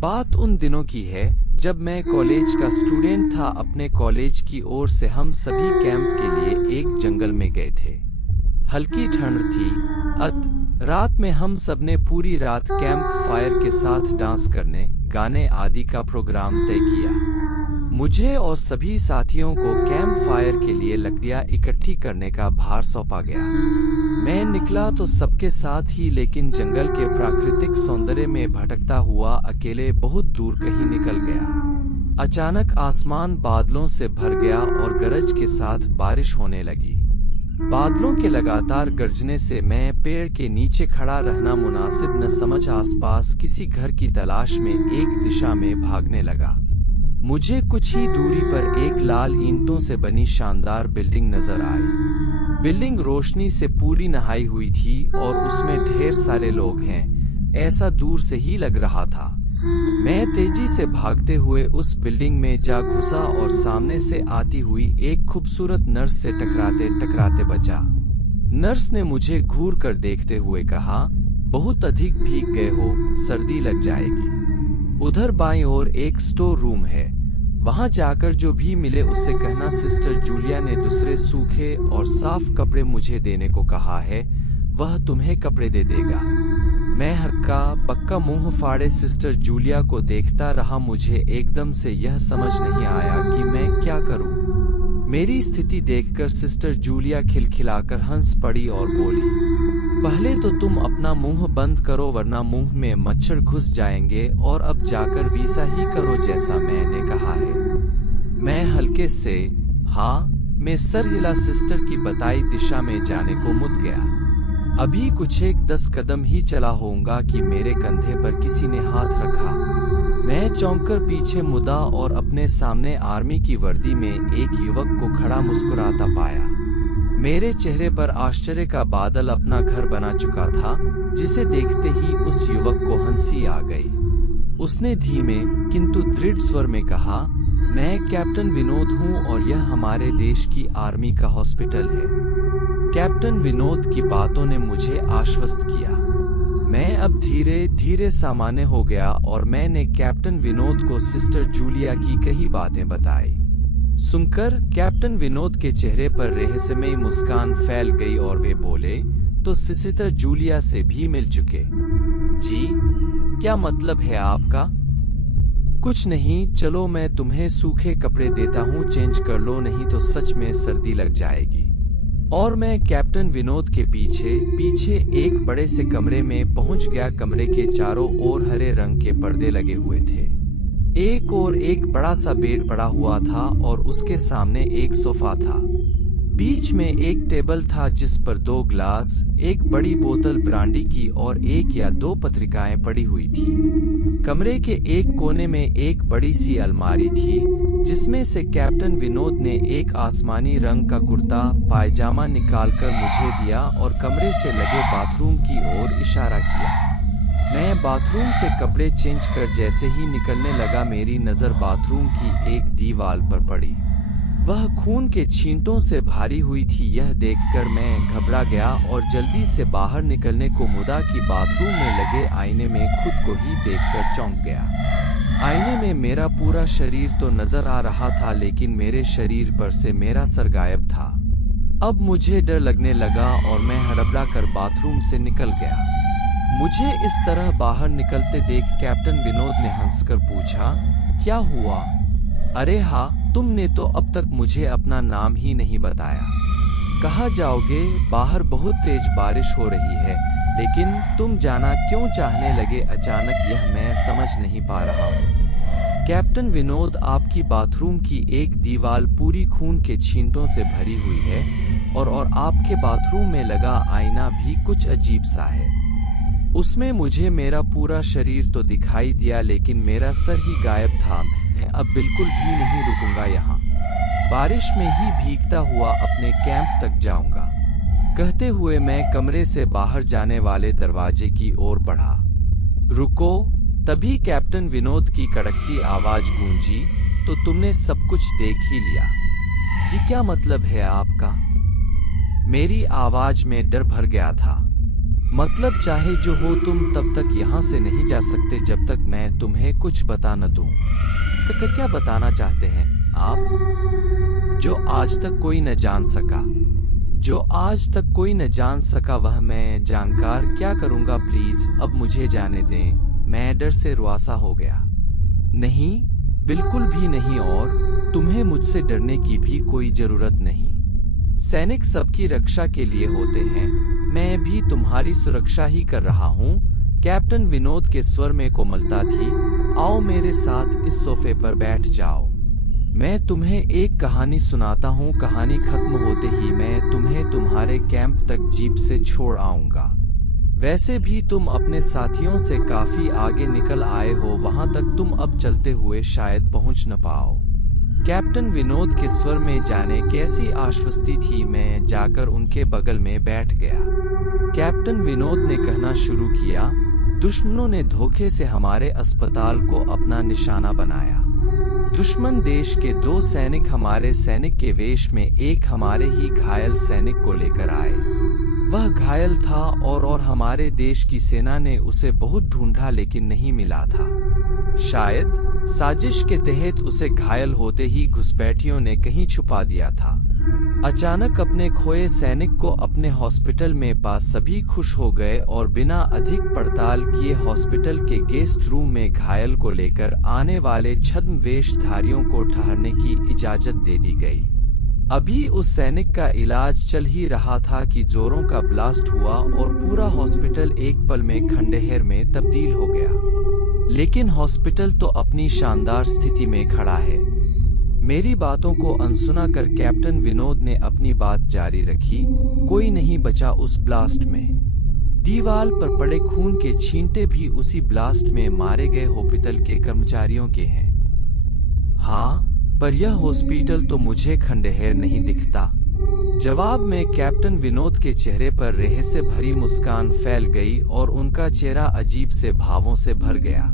बात उन दिनों की है जब मैं कॉलेज का स्टूडेंट था। अपने कॉलेज की ओर से हम सभी कैंप के लिए एक जंगल में गए थे। हल्की ठंड थी। रात में हम सबने पूरी रात कैंप फायर के साथ डांस करने, गाने आदि का प्रोग्राम तय किया। मुझे और सभी साथियों को कैंप फायर के लिए लकड़ियां इकट्ठी करने का भार सौंपा गया। मैं निकला तो सबके साथ ही, लेकिन जंगल के प्राकृतिक सौंदर्य में भटकता हुआ अकेले बहुत दूर कहीं निकल गया। अचानक आसमान बादलों से भर गया और गरज के साथ बारिश होने लगी। बादलों के लगातार गरजने से मैं पेड़ के नीचे खड़ा रहना मुनासिब न समझ आसपास किसी घर की तलाश में एक दिशा में भागने लगा। मुझे कुछ ही दूरी पर एक लाल ईंटों से बनी शानदार बिल्डिंग नजर आई। बिल्डिंग रोशनी से पूरी नहाई हुई थी और उसमें ढेर सारे लोग हैं, ऐसा दूर से ही लग रहा था। मैं तेजी से भागते हुए उस बिल्डिंग में जा घुसा और सामने से आती हुई एक खूबसूरत नर्स से टकराते टकराते बचा। नर्स ने मुझे घूर कर देखते हुए कहा, बहुत अधिक भीग गए हो, सर्दी लग जाएगी। उधर बाईं ओर एक स्टोर रूम है, वहां जाकर जो भी मिले उससे कहना सिस्टर जूलिया ने दूसरे सूखे और साफ कपड़े मुझे देने को कहा है, वह तुम्हें कपड़े दे देगा। मैं हक्का बक्का मुंह फाड़े सिस्टर जूलिया को देखता रहा। मुझे एकदम से यह समझ नहीं आया कि मैं क्या करूं। मेरी स्थिति देखकर सिस्टर जूलिया खिलखिलाकर हंस पड़ी और बोली, पहले तो तुम अपना मुंह बंद करो वरना मुंह में मच्छर घुस जाएंगे, और अब जाकर वैसा ही करो जैसा मैंने कहा है। मैं हल्के से हाँ में सर हिला सिस्टर की बताई दिशा में जाने को मुड़ गया। अभी कुछ 10 कदम ही चला होऊंगा कि मेरे कंधे पर किसी ने हाथ रखा। मैं चौंककर पीछे मुड़ा और अपने सामने आर्मी की वर्दी में एक युवक को खड़ा मुस्कुराता पाया। मेरे चेहरे पर आश्चर्य का बादल अपना घर बना चुका था, जिसे देखते ही उस युवक को हंसी आ गई। उसने धीमे किंतु दृढ़ स्वर में कहा, मैं कैप्टन विनोद हूँ और यह हमारे देश की आर्मी का हॉस्पिटल है। कैप्टन विनोद की बातों ने मुझे आश्वस्त किया। मैं अब धीरे धीरे सामान्य हो गया और मैंने कैप्टन विनोद को सिस्टर जूलिया की कई बातें बताई। सुनकर कैप्टन विनोद के चेहरे पर रहस्यमयी मुस्कान फैल गई और वे बोले, तो सिस्टर जूलिया से भी मिल चुके? जी, क्या मतलब है आपका? कुछ नहीं, चलो मैं तुम्हें सूखे कपड़े देता हूँ, चेंज कर लो, नहीं तो सच में सर्दी लग जाएगी। और मैं कैप्टन विनोद के पीछे पीछे एक बड़े से कमरे में पहुंच गया। कमरे के चारों ओर हरे रंग के पर्दे लगे हुए थे। एक और एक बड़ा सा बेड पड़ा हुआ था और उसके सामने एक सोफा था। बीच में एक टेबल था जिस पर 2 ग्लास, एक बड़ी बोतल ब्रांडी की और 1 या 2 पत्रिकाएं पड़ी हुई थी। कमरे के एक कोने में एक बड़ी सी अलमारी थी जिसमें से कैप्टन विनोद ने एक आसमानी रंग का कुर्ता पायजामा निकालकर मुझे दिया और कमरे से लगे बाथरूम की ओर इशारा किया। मैं बाथरूम से कपड़े चेंज कर जैसे ही निकलने लगा, मेरी नजर बाथरूम की एक दीवार पर पड़ी। वह खून के छींटों से भारी हुई थी। यह देखकर मैं घबरा गया और जल्दी से बाहर निकलने को मुड़ा कि बाथरूम में लगे आईने में खुद को ही देखकर चौंक गया। आईने में मेरा पूरा शरीर तो नजर आ रहा था, लेकिन मेरे शरीर पर से मेरा सर गायब था। अब मुझे डर लगने लगा और मैं हड़बड़ा कर बाथरूम से निकल गया। मुझे इस तरह बाहर निकलते देख कैप्टन विनोद ने हंसकर पूछा, क्या हुआ? अरे हाँ, तुमने तो अब तक मुझे अपना नाम ही नहीं बताया। कहाँ जाओगे? बाहर बहुत तेज बारिश हो रही है, लेकिन तुम जाना क्यों चाहने लगे अचानक, यह मैं समझ नहीं पा रहा हूँ। कैप्टन विनोद, आपकी बाथरूम की एक दीवार पूरी खून के छींटों से भरी हुई है और आपके बाथरूम में लगा आईना भी कुछ अजीब सा है। उसमें मुझे मेरा पूरा शरीर तो दिखाई दिया, लेकिन मेरा सर ही गायब था। मैं अब बिल्कुल भी नहीं रुकूंगा यहाँ। बारिश में ही भीगता हुआ अपने कैंप तक जाऊंगा। कहते हुए मैं कमरे से बाहर जाने वाले दरवाजे की ओर बढ़ा। रुको! तभी कैप्टन विनोद की कड़कती आवाज गूंजी, तो तुमने सब कुछ देख ही लिया? जी, क्या मतलब है आपका? मेरी आवाज में डर भर गया था। मतलब चाहे जो हो, तुम तब तक यहाँ से नहीं जा सकते जब तक मैं तुम्हें कुछ बता न दूं। क्या बताना चाहते हैं आप? जो आज तक कोई न जान सका, जो आज तक कोई न जान सका वह मैं जानकर क्या करूंगा। प्लीज अब मुझे जाने दें। मैं डर से रुआसा हो गया। नहीं, बिल्कुल भी नहीं, और तुम्हें मुझसे डरने की भी कोई जरूरत नहीं। सैनिक सबकी रक्षा के लिए होते हैं, मैं भी तुम्हारी सुरक्षा ही कर रहा हूँ। कैप्टन विनोद के स्वर में कोमलता थी। आओ मेरे साथ इस सोफे पर बैठ जाओ, मैं तुम्हें एक कहानी सुनाता हूँ। कहानी खत्म होते ही मैं तुम्हें तुम्हारे कैंप तक जीप से छोड़ आऊंगा। वैसे भी तुम अपने साथियों से काफी आगे निकल आए हो, वहां तक तुम अब चलते हुए शायद पहुंच न पाओ। कैप्टन विनोद के स्वर में जाने कैसी आश्वस्ति थी। मैं जाकर उनके बगल में बैठ गया। कैप्टन विनोद ने कहना शुरू किया, दुश्मनों ने धोखे से हमारे अस्पताल को अपना निशाना बनाया। दुश्मन देश के 2 सैनिक हमारे सैनिक के वेश में एक हमारे ही घायल सैनिक को लेकर आए। वह घायल था और हमारे देश की सेना ने उसे बहुत ढूंढा लेकिन नहीं मिला था। शायद साजिश के तहत उसे घायल होते ही घुसपैठियों ने कहीं छुपा दिया था। अचानक अपने खोए सैनिक को अपने हॉस्पिटल में पा सभी खुश हो गए और बिना अधिक पड़ताल किए हॉस्पिटल के गेस्ट रूम में घायल को लेकर आने वाले छद्म वेशधारियों को ठहरने की इजाजत दे दी गई। अभी उस सैनिक का इलाज चल ही रहा था कि जोरों का ब्लास्ट हुआ और पूरा हॉस्पिटल एक पल में खंडहर में तब्दील हो गया। लेकिन हॉस्पिटल तो अपनी शानदार स्थिति में खड़ा है। मेरी बातों को अनसुना कर कैप्टन विनोद ने अपनी बात जारी रखी। कोई नहीं बचा उस ब्लास्ट में। दीवार पर पड़े खून के छींटे भी उसी ब्लास्ट में मारे गए हॉस्पिटल के कर्मचारियों के हैं। हाँ, पर यह हॉस्पिटल तो मुझे खंडहर नहीं दिखता। जवाब में कैप्टन विनोद के चेहरे पर रेह से भरी मुस्कान फैल गई और उनका चेहरा अजीब से भावों से भर गया।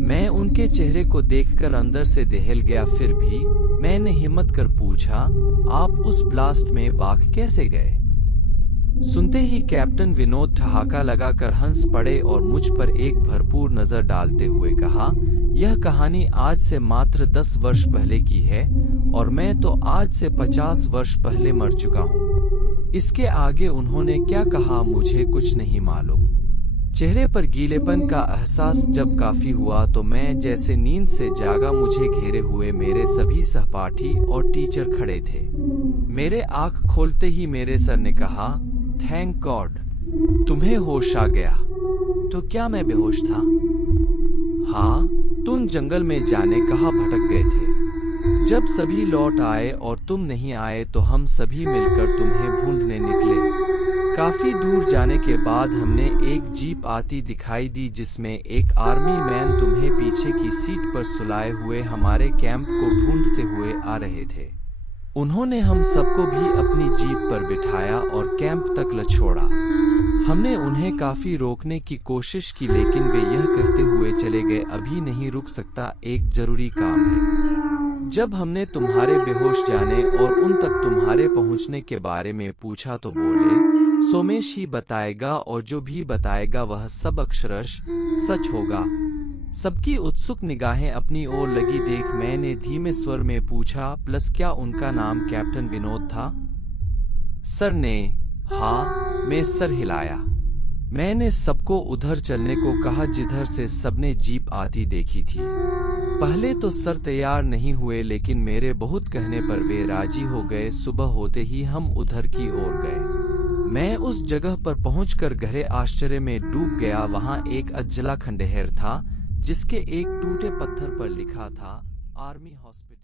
मैं उनके चेहरे को देखकर अंदर से दहल गया। फिर भी मैंने हिम्मत कर पूछा, आप उस ब्लास्ट में बाग कैसे गए? सुनते ही कैप्टन विनोद ठहाका लगाकर हंस पड़े और मुझ पर एक भरपूर नजर डालते हुए कहा, यह कहानी आज से मात्र 10 वर्ष पहले की है और मैं तो आज से 50 वर्ष पहले मर चुका हूँ। इसके आगे उन्होंने क्या कहा मुझे कुछ नहीं मालूम। चेहरे पर गीलेपन का एहसास जब काफी हुआ तो मैं जैसे नींद से जागा। मुझे घेरे हुए मेरे सभी सहपाठी और टीचर खड़े थे। मेरे आंख खोलते ही मेरे सर ने कहा, थैंक गॉड, तुम्हें होश आ गया। तो क्या मैं बेहोश था? हाँ, तुम जंगल में जाने कहाँ भटक गए थे। जब सभी लौट आए और तुम नहीं आए तो हम सभी मिलकर तुम्हें ढूंढने निकले। काफी दूर जाने के बाद हमने एक जीप आती दिखाई दी जिसमें एक आर्मी मैन तुम्हें पीछे की सीट पर सुलाए हुए हमारे कैंप को ढूंढते हुए आ रहे थे। उन्होंने हम सबको भी अपनी जीप पर बिठाया और कैंप तक ले छोड़ा। हमने उन्हें काफी रोकने की कोशिश की लेकिन वे यह कहते हुए चले गए, अभी नहीं रुक सकता, एक जरूरी काम है। जब हमने तुम्हारे बेहोश जाने और उन तक तुम्हारे पहुंचने के बारे में पूछा तो बोले, सोमेश ही बताएगा और जो भी बताएगा वह सब अक्षरश सच होगा। सबकी उत्सुक निगाहें अपनी ओर लगी देख मैंने धीमे स्वर में पूछा, प्लस क्या उनका नाम कैप्टन विनोद था? सर ने हाँ में सर हिलाया। मैंने सबको उधर चलने को कहा जिधर से सबने जीप आती देखी थी। पहले तो सर तैयार नहीं हुए लेकिन मेरे बहुत कहने पर वे राजी हो गए। सुबह होते ही हम उधर की ओर गए। मैं उस जगह पर पहुंचकर गहरे आश्चर्य में डूब गया। वहां एक अज्जला खंडहर था जिसके एक टूटे पत्थर पर लिखा था आर्मी हॉस्पिटल।